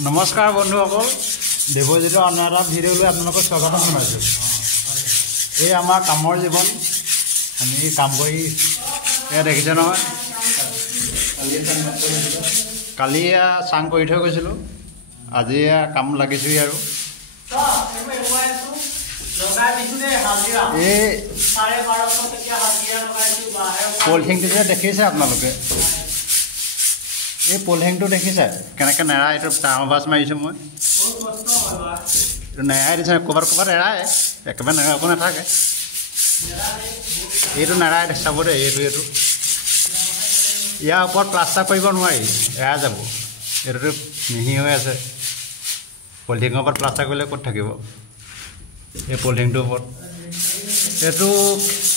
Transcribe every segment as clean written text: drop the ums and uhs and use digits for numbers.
नमस्कार बंधुসকল देवजित अन्न এটা ভিডিঅ' লৈ আপোনালোকক স্বাগতম জনাইছো। এই আমাৰ কামৰ জীৱন আমি কাম কৰি এয়া দেখিছে নহয় কালি চাং কৰি থৈ গৈছিলোঁ আজি কাম লাগিছো আৰু এই পলিথিনটো যে দেখিছে আপোনালোকে এই পলিথিনটো দেখিছে কেনেকৈ নেৰা এইটো ডাঙৰ বাছ মাৰিছোঁ মই এইটো নেৰাই দিছে ক'ৰবাত ক'ৰবাত এৰাই একেবাৰে নেৰা একো নাথাকে এইটো নেৰাই চাব দেই এইটো ইয়াৰ ওপৰত প্লাষ্টাৰ কৰিব নোৱাৰি এৰাই যাব এইটোতো মিহি হৈ আছে পলিথিনৰ ওপৰত প্লাষ্টাৰ কৰিলে ক'ত থাকিব এই পলিথিনটোৰ ওপৰত এইটো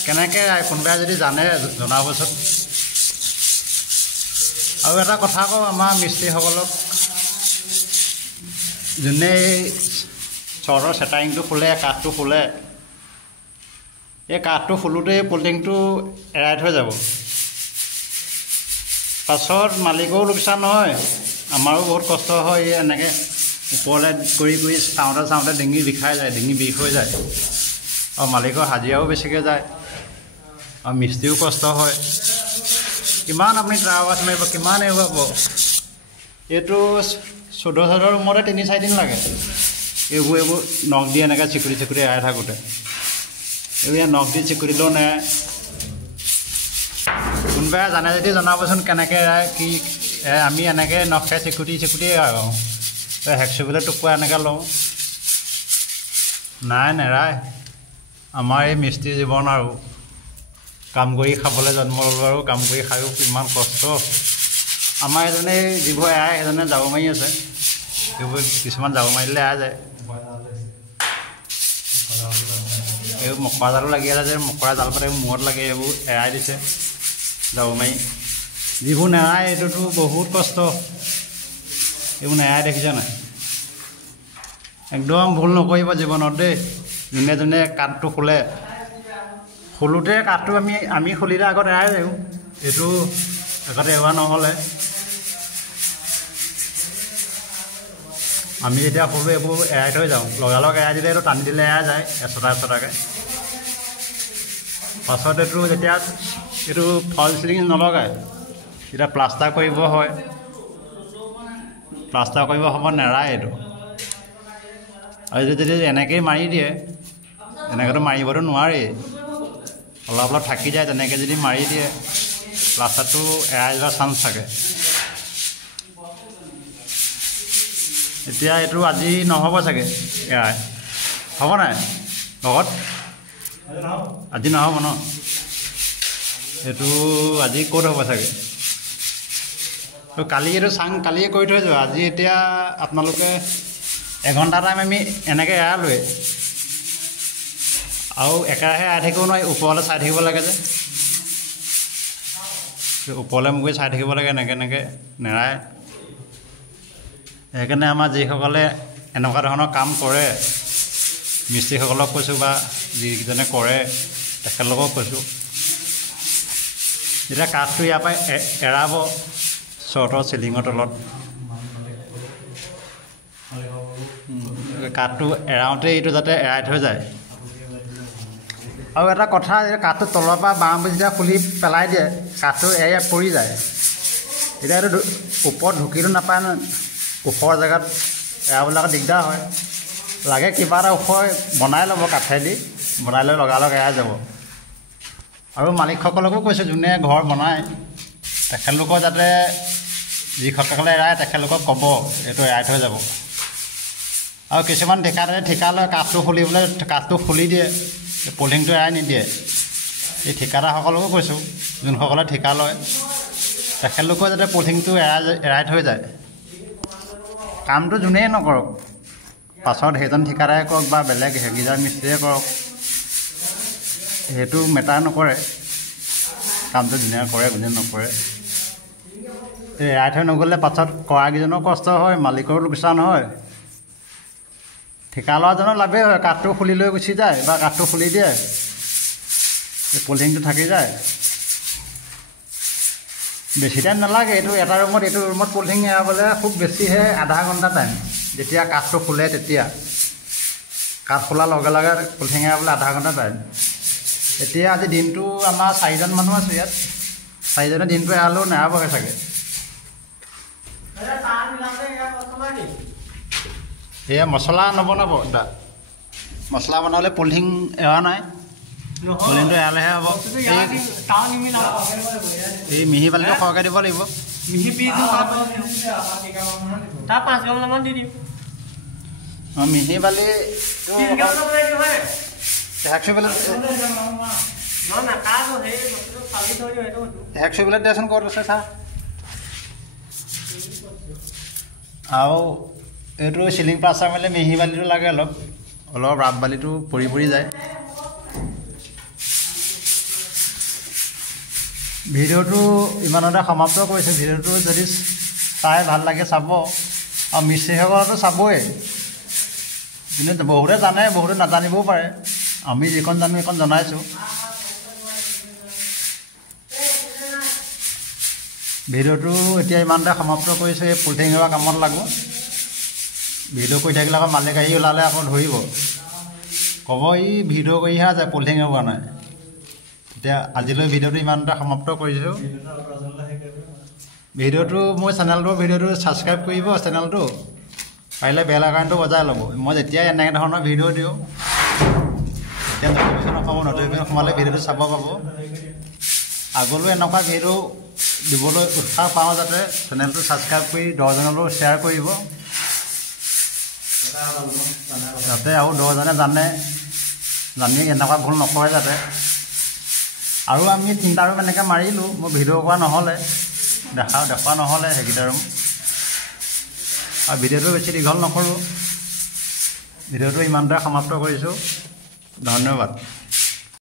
কেনেকৈ কোনোবাই যদি জানে জনাবচোন আৰু এটা কথা কওঁ আমাৰ মিস্ত্ৰীসকলক যোনে চৰৰ চেটাৰিংটো খোলে কাঠটো খোলে এই কাঠটো খোলোতেই পলিথিনটো এৰাই থৈ যাব পাছত মালিকৰো লোকচান হয় আমাৰো বহুত কষ্ট হয় এই এনেকৈ ওপৰলৈ কৰি কৰি চাওঁতে ডিঙি বিষাই যায় ডিঙি বিষ হৈ যায় আৰু মালিকৰ হাজিৰাও বেছিকৈ যায় আৰু মিস্ত্ৰীও কষ্ট হয় কিমান আপুনি ট্ৰাৱাছ মাৰিব কিমান এৰুৱাব এইটো 14 ৰুমতে 3-4 দিন লাগে এইবোৰ নখ দি এনেকৈ চিকুৰি এৰাই থাকোঁতে এইবোৰ নখ দি চিকুৰিলেও নেৰাই কোনোবাই জানে যদি জনাবচোন কেনেকৈ এৰাই কি আমি এনেকৈ নখে চিকুটি এৰাওঁ হেকচুবলৈ টুকুৰা এনেকৈ লওঁ নাই নেৰাই আমাৰ এই মিস্ত্ৰী জীৱন আৰু কাম কৰি খাবলৈ জন্ম ল'লোঁ আৰু কাম কৰি খায়ো কিমান কষ্ট আমাৰ এজনে যিবোৰ এৰাই সেইজনে যাব মাৰি আছে এইবোৰ কিছুমান যাব মাৰিলে এৰাই যায় এই মকৰা জালো লাগি আছে যে মকৰা জাল পাতে মূৰত লাগে এইবোৰ এৰাই দিছে যাব মাৰি যিবোৰ নেৰাই এইটোতো বহুত কষ্ট এইবোৰ নেৰাই দেখিছে নাই একদম ভুল নকৰিব জীৱনত দেই যোনে কাঠটো খোলোতে কাঠটো আমি খুলিলে আগত এৰাই দিওঁ এইটো আগতে এৰুৱা নহ'লে আমি যেতিয়া খোলোঁ এইবোৰ এৰাই থৈ যাওঁ লগালগ এৰাই দিলে এইটো টানি দিলে এৰাই যায় এচটাকৈ পাছত যেতিয়া এইটো ফল চিলিং নলগায় তেতিয়া প্লাষ্টাৰ কৰিব হয় হ'ব নেৰাই এইটো আৰু যদি এনেকৈয়ে মাৰি দিয়ে এনেকৈতো মাৰিবতো নোৱাৰেই অলপ থাকি যায় তেনেকৈ যদি মাৰি দিয়ে প্লাষ্টাৰটো এৰাই যোৱাৰ চান্স থাকে এতিয়া এইটো আজি নহ'ব চাগে এৰাই হ'ব নাই লগত আজি নহ'ব ন এইটো আজি ক'ত হ'ব চাগে তো কালি এইটো চাং কালিয়ে কৰি থৈ যোৱা আজি এতিয়া আপোনালোকে এঘণ্টা টাইম আমি এনেকৈ এৰালোৱে আৰু একেৰাহে এৰাই থাকিব নোৱাৰি ওপৰলৈ চাই থাকিব লাগে যে ওপৰলৈ মুখে চাই থাকিব লাগে এনেকৈ নেৰাই সেইকাৰণে আমাৰ যিসকলে এনেকুৱা ধৰণৰ কাম কৰে মিস্ত্ৰীসকলক কৈছোঁ বা যিকেইজনে কৰে তেখেতলোকক কৈছোঁ যেতিয়া কাঠটো ইয়াৰ পৰা এৰাব চৰ্টৰ চিলিঙৰ তলত কাঠটো এৰাওঁতে এইটো যাতে এৰাই থৈ যায় আৰু এটা কথা কাঠটো তলৰ পৰা বাঁহ যেতিয়া খুলি পেলাই দিয়ে কাঠটো এৰাই পৰি যায় এতিয়া এইটো ওপৰত ঢুকিটো নাপায় নহয় ওখৰ জেগাত এৰাবিলাকত দিগদাৰ হয় লাগে কিবা এটা ওখ বনাই ল'ব কাঠেদি বনাই লৈ লগালগ এৰাই যাব আৰু মালিকসকলকো কৈছোঁ যোনে ঘৰ বনায় তেখেতলোকৰ যাতে যিসকলে এৰাই তেখেতলোকক ক'ব এইটো এৰাই থৈ যাব আৰু কিছুমান ঠিকা লয় কাঠটো খুলি দিয়ে পলিথিনটো এৰাই নিদিয়ে এই ঠিকাদাৰসকলকো কৈছোঁ যোনসকলে ঠিকা লয় তেখেতলোকৰ যাতে পলিথিনটো এৰাই থৈ যায় কামটো যোনেই নকৰক পাছত সেইজন ঠিকাদাৰে কৰক বা বেলেগ হেগিজাৰ মিস্ত্ৰীয়ে কৰক সেইটো মেটাৰ নকৰে কামটো যোনে কৰে যোনে নকৰে এৰাই থৈ নগ'লে পাছত কৰাকেইজনৰ কষ্ট হয় মালিকৰো লোকচান হয় ঠিকা লোৱাজনৰ লাভেই হয় কাঠটো খুলি লৈ গুচি যায় বা কাঠটো খুলি দিয়ে এই পলিথিনটো থাকি যায় বেছি টাইম নালাগে। এইটো এটা ৰুমত পলিথিন এৰাবলৈ খুব বেছিহে আধা ঘণ্টা টাইম। যেতিয়া কাঠটো খোলে তেতিয়া কাঠ খোলাৰ লগে লগে পলিথিন এৰাবলৈ আধা ঘণ্টা টাইম। এতিয়া আজি দিনটো আমাৰ 4জন মানুহ আছোঁ ইয়াত। 4জনে দিনটো এৰালেও নেৰাবগৈ চাগে। এয়া মছলা নবনাব দা। মছলা বনালে পলিথিন এৰা নাই, পলিথিনটো এৰালেহে হ'ব। এই মিহি বালিটো সৰহকৈ দিব লাগিব। অঁ মিহি বালি 100 বেলেগ দিয়াচোন ক'ত আছে চা। আৰু এইটো চিলিং প্লাষ্টাৰ মাৰিলে মিহি বালিটো লাগে অলপ ৰাপ বালিটো পৰি পৰি যায়। ভিডিঅ'টো ইমানতে সমাপ্ত কৰিছোঁ। ভিডিঅ'টো যদি চাই ভাল লাগে চাব, আৰু মিস্ত্ৰীসকলেতো চাবই। কিন্তু বহুতে জানে, বহুতে নাজানিবও পাৰে। আমি যিকণ জানো সেইকণ জনাইছোঁ। ভিডিঅ'টো এতিয়া ইমানতে সমাপ্ত কৰিছোঁ। এই পলিথিন এৰুৱা কামত লাগো। ভিডিঅ' কৰি থাকিলে আকৌ মালিক আহি ওলালে আকৌ ধৰিব, ক'ব ই ভিডিঅ' কৰিহে আছে, পলিথিন এৰুৱা নাই। এতিয়া আজিলৈ ভিডিঅ'টো ইমানতে সমাপ্ত কৰিছোঁ। ভিডিঅ'টো মোৰ ভিডিঅ'টো ছাবস্ক্ৰাইব কৰিব। চেনেলটো পাৰিলে বেল আইকনটো বজাই ল'ব। মই যেতিয়াই এনেকৈ ধৰণৰ ভিডিঅ' দিওঁ তেতিয়া নটিফিকেশ্যন সোমাব। নটিফিকেশ্যন সোমালে ভিডিঅ'টো চাব পাব। আগলৈ এনেকুৱা ভিডিঅ' দিবলৈ উৎসাহ পাওঁ যাতে চেনেলটো ছাবস্ক্ৰাইব কৰি 10জনলৈ শ্বেয়াৰ কৰিব, যাতে আৰু 10জনে জানি এনেকুৱা ভুল নকৰে যাতে। আৰু আমি 3টা ৰুম এনেকৈ মাৰিলোঁ। মোৰ ভিডিঅ' কৰা নহ'লে, দেখুওৱা নহ'লে সেইকেইটা ৰুম। আৰু ভিডিঅ'টো বেছি দীঘল নকৰোঁ। ভিডিঅ'টো ইমানতে সমাপ্ত কৰিছোঁ। ধন্যবাদ।